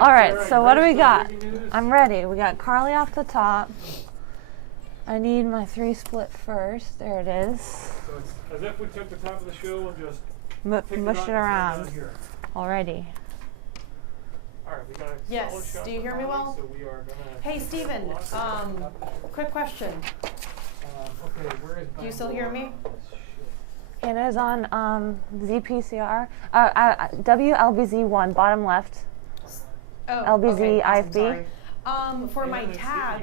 All right, so what do we got? I'm ready. We got Carly off the top. I need my 3 split first. There it is. So it's as if we took the top of the shoe and just Mush it around. Alrighty. All right, we got a solid Yes. shot Do you for hear me Carly, well? So we are gonna Hey, Steven, quick question. okay, where is Do you still hear me? It is on ZPCR. WLBZ1, bottom left. Oh, LBZ okay, awesome, IFB. sorry. For my tag,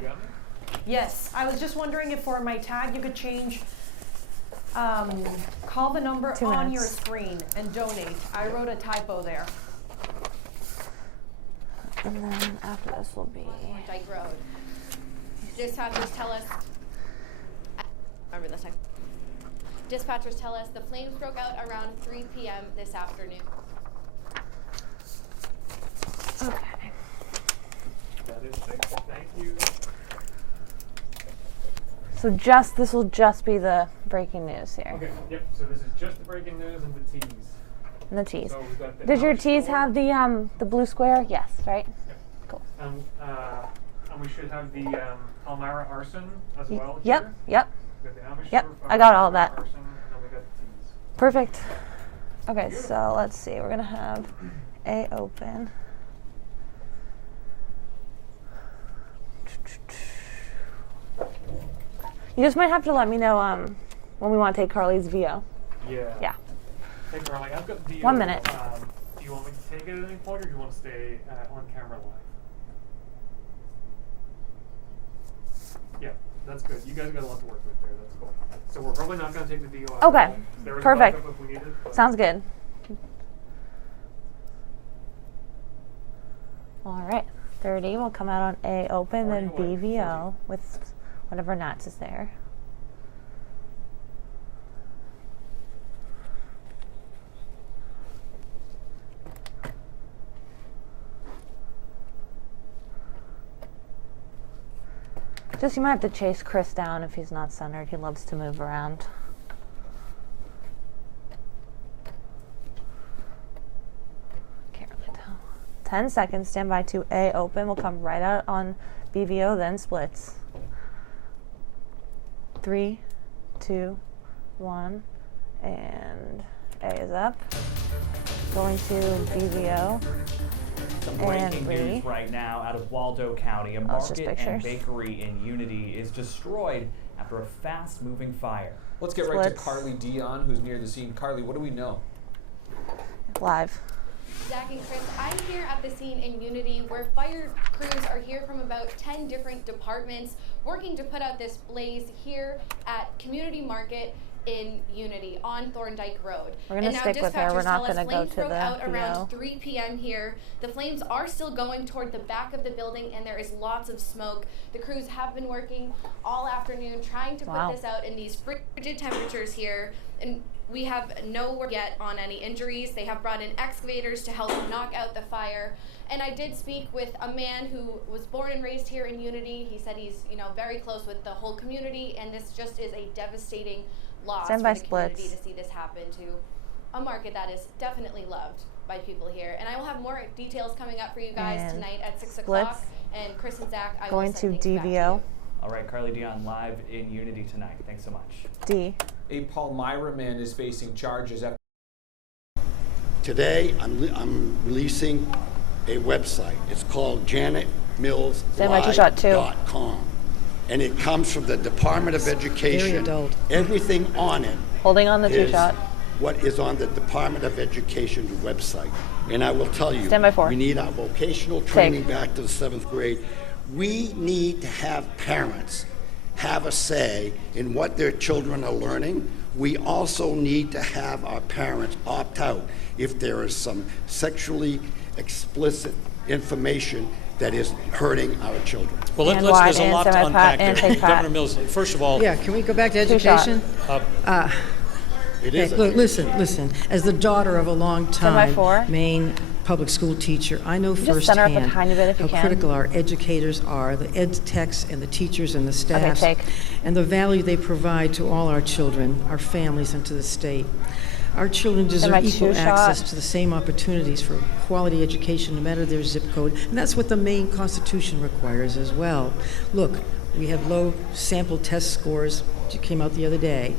yes, I was just wondering if for my tag you could change, call the number 2 on minutes. your screen and donate. I wrote a typo there. And then after this will be. Dyke Road. Dispatchers tell us. Remember this time. Dispatchers tell us the flames broke out around 3 p.m. this afternoon. Okay. That is fixed. Thank you. So this will just be the breaking news here. Okay, yep, so this is just the breaking news and the teas. And the teas. So we've got the Does your house teas store. have the blue square? Yes, right? Yep. Cool. And we should have the Palmyra arson as well. Yep, here. yep. We've got the Amish Yep, store, I got all Palmyra that. Arson, and then we got the teas. Perfect. Okay, Beautiful. so let's see. We're gonna have A open. You just might have to let me know when we want to take Carly's VO. Yeah. Yeah. Hey Carly, I've got the 1 minute. Do you want me to take it at any point, or do you want to stay on camera live? Yeah, that's good. You guys got a lot to work with there. That's cool. So we're probably not going to take the VO out. Okay. There is a Perfect. backup if we need it, but Sounds good. All right. 30 will come out on A open, then Or anyway, BVO with whatever knots is there. Just you might have to chase Chris down if he's not centered. He loves to move around. Can't really tell. 10 seconds. Stand by to A open. Will come right out on BVO, then splits. 3, 2, 1, and A is up. Going to BVO. Some And breaking Lee. news right now out of Waldo County. A Oh, it's just market and pictures. bakery in Unity is destroyed after a fast-moving fire. Let's get right to Splits. Carly Dion, who's near the scene. Carly, what do we know? Live. Zach and Chris, I'm here at the scene in Unity where fire crews are here from about 10 different departments working to put out this blaze here at Community Market in Unity on Thorndike Road. We're gonna And now stick with her. We're dispatchers not tell us gonna go flames to broke the out VO. around 3 p.m. here. The flames are still going toward the back of the building and there is lots of smoke. The crews have been working all afternoon trying to Wow. put this out in these frigid temperatures here, and we have no word yet on any injuries. They have brought in excavators to help knock out the fire. And I did speak with a man who was born and raised here in Unity. He said he's, very close with the whole community, and this just is a devastating loss Stand for by the community splits. to see this happen to a market that is definitely loved by people here. And I will have more details coming up for you guys And tonight at 6 splits. o'clock. And Chris and Zach, I Going will to send things back to DVO. you. All right, Carly Dion live in Unity tonight. Thanks so much. D. A Palmyra man is facing charges after Today, I'm releasing a website. It's called Stand by to shot two. janetmillslive.com. And it comes from the Department of Education. adult. Everything on it Holding on the is 2-shot. what is on the Department of Education's website. And I will tell you, Stand by 4. we need our vocational training back to the 7th grade. We need to have parents have a say in what their children are learning. We also need to have our parents opt out if there is some sexually explicit information that is hurting our children. Well, And let's, wide there's a and lot to semi-pat unpack and there. take pat. Governor Mills, first of all, Yeah, can we go back to 2-shot. education? It Hey, is a look, big listen. As the daughter of a long-time 4. Maine public school teacher, I know Just center up a firsthand tiny bit if you how can. critical our educators are, the ed techs and the teachers and the staffs, take. and the value they provide to all our children, our families, and to the state. Our children deserve my equal two-shot. access to the same opportunities for quality education, no matter their zip code, and that's what the Maine Constitution requires as well. Look, we have low sample test scores, which came out the other day.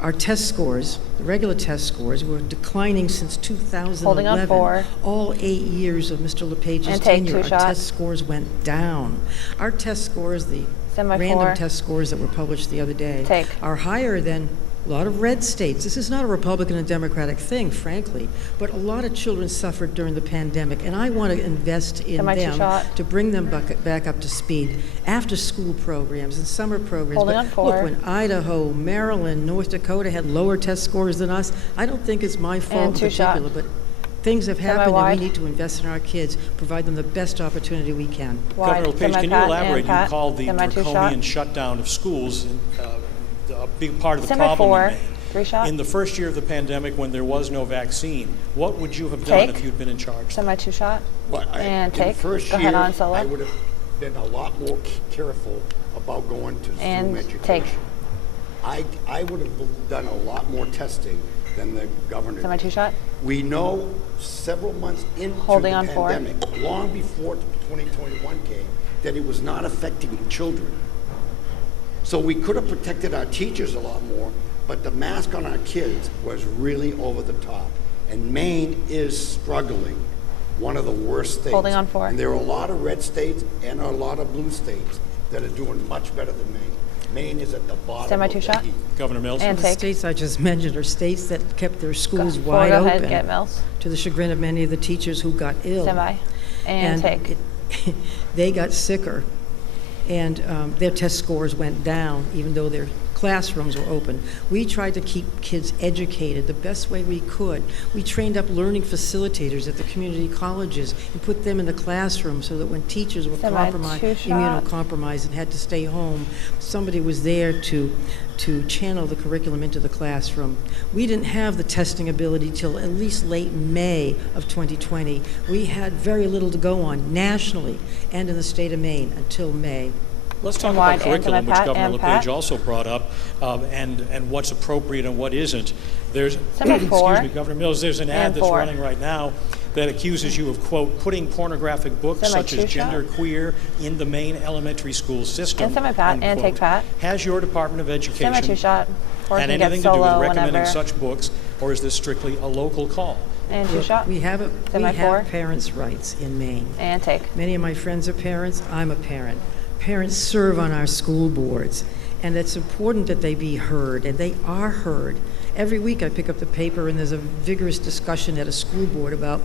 Our test scores, the regular test scores, were declining since 2011. Holding on 4. All 8 years of Mr. LePage's And take tenure, our two-shot. test scores went down. Our test scores, the Semi-4. random test scores that were published the other day, Take. are higher than a lot of red states. This is not a Republican and Democratic thing, frankly, but a lot of children suffered during the pandemic, and I want to invest in Semi them two-shot. to bring them back up to speed. After-school programs and summer programs. Holding But on 4. look, when Idaho, Maryland, North Dakota had lower test scores than us, I don't think it's my fault in two-shot. particular, but things have happened, and Semi-wide. we need to invest in our kids, provide them the best opportunity we can. Wide. Governor LePage, can you Semi-pat elaborate? and You pat. called the Semi two-shot. draconian shutdown of schools a big part of the problem in Semi-4. Maine. 3-shot. In the first year of the pandemic, when there was no vaccine, what would you have done Take. if you'd been in charge? Semi two-shot. But And in the take. first Go year, ahead on solo. I would have been a lot more careful about going to Zoom And education. take. I would have done a lot more testing than the governor Semi did. two-shot. We know several months into Holding the on 4. pandemic, long before 2021 came, that it was not affecting children. So we could have protected our teachers a lot more, but the mask on our kids was really over the top. And Maine is struggling, one of the worst states. Holding on 4. And there are a lot of red states and a lot of blue states that are doing much better than Maine. Maine is at the bottom Semi of the two-shot. heap. Governor Mills? And The take. states I just mentioned are states that kept their schools Go wide ahead. open, Get Mills. to the chagrin of many of the teachers who got ill. Semi. And take. They got sicker, and their test scores went down, even though their classrooms were open. We tried to keep kids educated the best way we could. We trained up learning facilitators at the community colleges and put them in the classroom so that when teachers were Semi two-shot. immunocompromised and had to stay home, somebody was there to channel the curriculum into the classroom. We didn't have the testing ability till at least late May of 2020. We had very little to go on nationally and in the state of Maine until May. Let's talk wide about and curriculum, which semi-pat Governor and LePage pat. also brought up, and what's appropriate and what isn't. There's, Semi-4 excuse me, Governor Mills, there's an ad and that's 4. running right now that accuses you of, quote, putting pornographic books such as Semi-two-shot. Gender Queer in the Maine elementary school system. And semi-pat and unquote. take pat. Has your Department of Education Semi two-shot. Or had can get anything to do with solo recommending whenever. such books, or is this strictly a local call? And two-shot. We have Semi-4. parents' rights in Maine. And take. Many of my friends are parents. I'm a parent. Parents serve on our school boards, and it's important that they be heard, and they are heard. Every week I pick up the paper, and there's a vigorous discussion at a school board about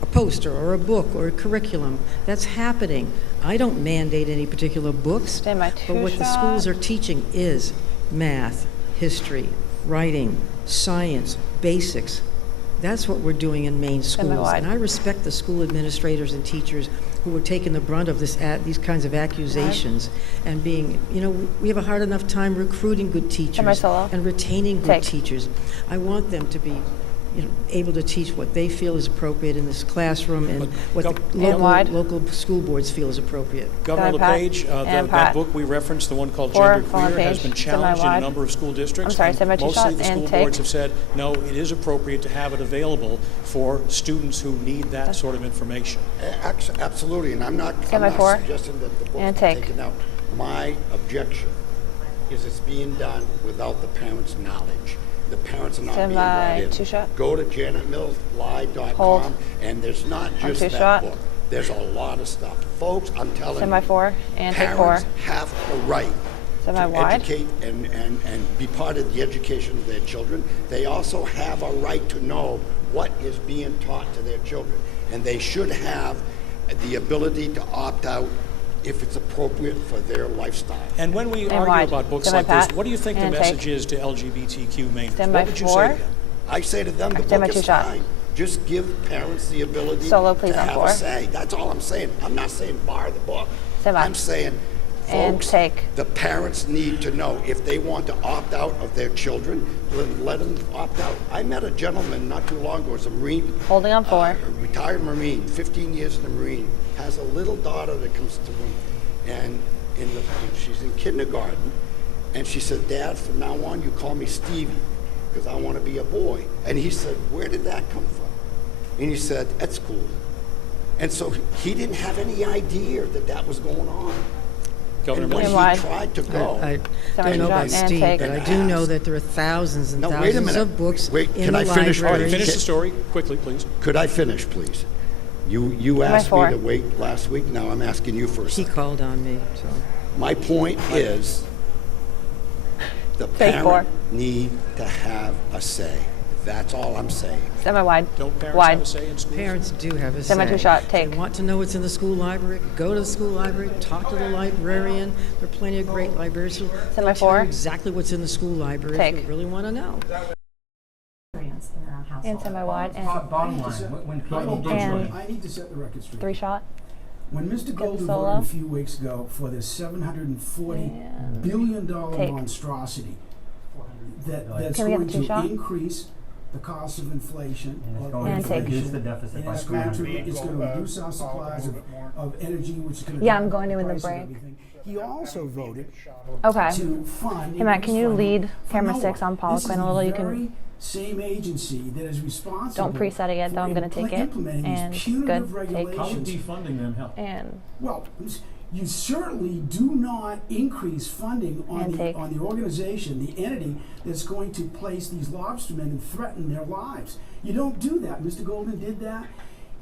a poster or a book or a curriculum. That's happening. I don't mandate any particular books, Stand by but what the two-shot. schools are teaching is math, history, writing, science, basics. That's what we're doing in Maine schools. Semi-wide. And I respect the school administrators and teachers who are taking the brunt of these kinds of accusations and being, we have a hard enough time recruiting good teachers Semi-solo. and retaining good Take. teachers. I want them to be able to teach what they feel is appropriate in this classroom and what the wide. local school boards feel is appropriate. Governor Semi-pat LePage, and that pat. book we referenced, the one called 4 Gender on Queer, has page, been challenged in a semi-wide. number of school districts. I'm sorry, and semi-two-shot mostly the school and take. boards have said, no, it is appropriate to have it available for students who need that sort of information. Absolutely, and I'm not Semi-4 suggesting that the book and be take. taken out. My objection is it's being done without the parents' knowledge. The parents are not being brought in. Semi-two-shot. Go to janetmillslive.com, Hold. and there's not just two-shot. that book. There's a lot of stuff. Folks, I'm telling you, Semi-4 and take 4. parents have the right to Semi-wide. educate and be part of the education of their children. They also have a right to know what is being taught to their children. And they should have the ability to opt out if it's appropriate for their lifestyle. And when we And argue wide. about books like Semi-pat this, what do you think the and message take. is to LGBTQ Mainers? Stand What by would you 4. say to them? I say to them, the Stand by book is two-shot. fine. Just give parents the ability Solo, please, to on have 4. a say. That's all I'm saying. I'm not saying bar the book. Semi. I'm saying, And folks, take. the parents need to know if they want to opt out of their children, then let them opt out. I met a gentleman not too long ago, as a Marine, Holding on 4. a retired Marine, 15 years in the Marine, has a little daughter that comes to him, and she's in kindergarten, and she said, Dad, from now on, you call me Stevie. because I want to be a boy. And he said, where did that come from? And he said, at school. And so he didn't have any idea that that was going on. Governor And when Miller. he tried to go, I So don't know much about shot and Steve, take. but I do know that there are thousands and No, wait a thousands minute. of books Wait, in can the I finish? library. Finish the story quickly, please. could I finish, please? You asked me four. to wait last week. Now I'm asking you first. He called on me, so. My point is, the Take four. parent need to have a say. That's all I'm saying. Semi-wide. Don't parents Wide. have a say in schools? Parents do have a say. Semi two shot, If take. they want to know what's in the school library, go to the school library, talk to the librarian. There are plenty of great librarians who will Semi tell four. you exactly what's in the school library Take. if you really want to know. And semi-wide and Bottom line, when people And- I need to set the record straight. 3 shot. When Mr. Golden solo. voted a few weeks ago for this $740 billion Take. monstrosity that's Can we get going the 2 to shot? increase the cost of inflation, And of it's going to inflation, reduce the deficit and by it's going to 300. it's going to reduce our supplies of energy, which is going to Yeah, drive I'm going up to in the price of break. everything. He also voted Okay. to fund. Hey, Matt, can you funding lead for camera NOAA. 6 on Paul This is Quinn a the little? You can- very same agency that is responsible. Don't preset it yet, though. I'm for going to take it. implementing these And punitive good. Take. regulations. defunding them help? And Well, you certainly do not increase funding on And take. the organization, the entity that's going to place these lobstermen and threaten their lives. You don't do that. Mr. Golden did that.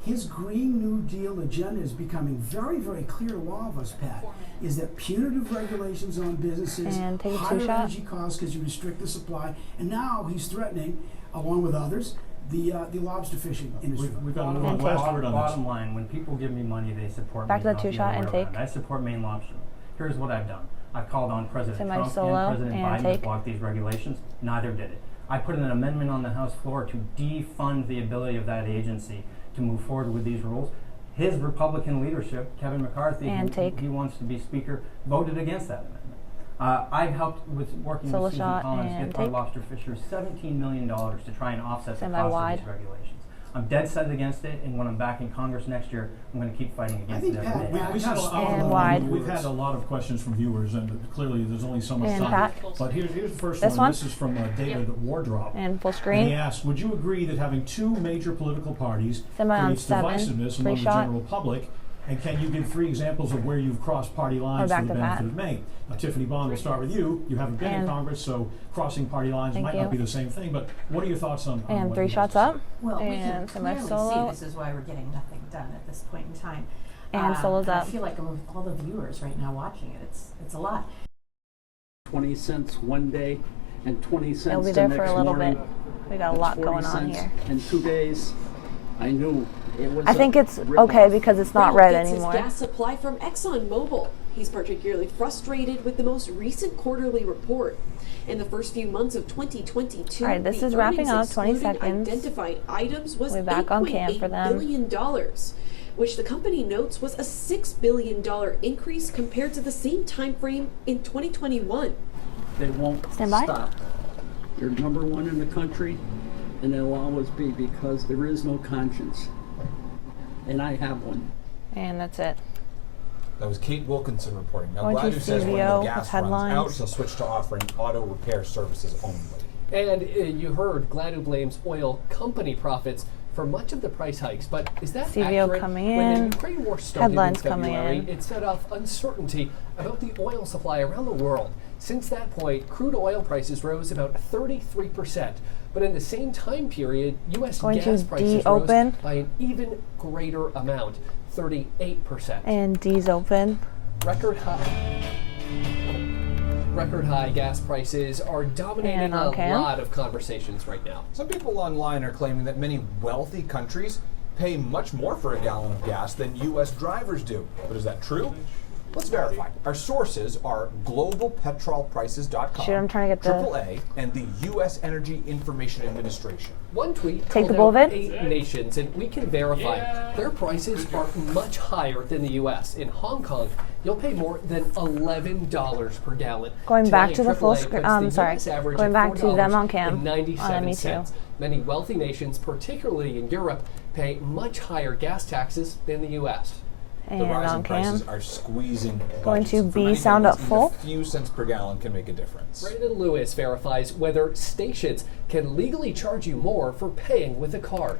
His Green New Deal agenda is becoming very, very clear to all of us, Pat, is that punitive regulations on businesses, And take a 2 higher shot. energy costs because you restrict the supply, and now he's threatening, along with others, the lobster fishing industry. We've got to move And on. take. Last word on this. Bottom line, when people give me money, they support Back me. to the not 2 the shot other and way take. around. I support Maine lobster. Here's what I've done. I've called on President Semi Trump solo and President and Biden take. to block these regulations. Neither did it. I put in an amendment on the House floor to defund the ability of that agency to move forward with these rules. His Republican leadership, Kevin McCarthy, And take. he wants to be Speaker, voted against that amendment. I've helped with working Solo with Susan shot Collins and get our take. lobster fishers $17 million to try and offset the cost Semi-wide. of these regulations. I'm dead set against it, and when I'm back in Congress next year, I'm going to keep fighting I against think, it Pat, every day. And wide. We've had a lot of questions from viewers, and clearly there's only so much And time. Pat. But here's the first This one. one? This is from David Wardrop. And full And he screen. asked, would you agree that having two major political parties Semi on creates 7. divisiveness 3 among the shot. general public? And can you give 3 examples of where you've crossed party lines back for the to benefit Pat. of Maine? Tiffany Bond, we'll start with you. You haven't been in And- Congress, so crossing party lines Thank might you. not be the same thing. But what are your thoughts on And what 3 he has shots to say? up. Well, we can And semi clearly solo. see this is why we're getting nothing done at this point in time. And solos I up. feel like I'm with all the viewers right now watching it. It's a lot. 20 cents one day and 20 cents It'll be the there next for a little morning. bit. We got a That's lot 40 going on cents. here. In 2 days, I knew it was I think it's rip-off. okay because it's not red gets anymore. his gas supply from ExxonMobil. He's particularly frustrated with the most recent quarterly report. In the first few months of 2022, All right, this the is wrapping earnings up, 20 excluding seconds. Identified items was We're back on cam for $8.8 them. billion, which the company notes was a $6 billion increase compared to the same time frame in 2021. They won't Stand by. stop. They're number one in the country, and they'll always be because there is no conscience. And I have one. And that's it. That was Kate Wilkinson reporting. Now, Going to Gladu says when CVO the with gas runs headlines. out, she'll switch to offering auto repair services only. And you heard Gladu blames oil company profits for much of the price hikes, but is that CVO accurate? coming When in. the Ukraine war started Headlines in coming February, in. it set off uncertainty about the oil supply around the world. Since that point, crude oil prices rose about 33%. But in the same time period, U.S. Going gas to prices D open. rose by an even greater amount, 38%. And D's open. Record high gas prices are dominating And a on cam. lot of conversations right now. Some people online are claiming that many wealthy countries pay much more for a gallon of gas than U.S. drivers do. But is that true? Let's verify. Our sources are globalpetrolprices.com, Shoot, I'm trying to get the- AAA, and the U.S. Energy Information Administration. One tweet Take the called out bull vid. 8 nations, and we can verify their prices are much higher than the U.S. In Hong Kong, you'll pay more than $11 per gallon. Going back Tonight, to the full AAA screen. puts the Sorry. US average Going at back to them on cam. $4.97. Me too. Many wealthy nations, particularly in Europe, pay much higher gas taxes than the U.S. And the rising on prices cam. are squeezing Going budgets. to And for B, many sound up families, even full. a few cents per gallon can make a difference. Brandon Lewis verifies whether stations can legally charge you more for paying with a card.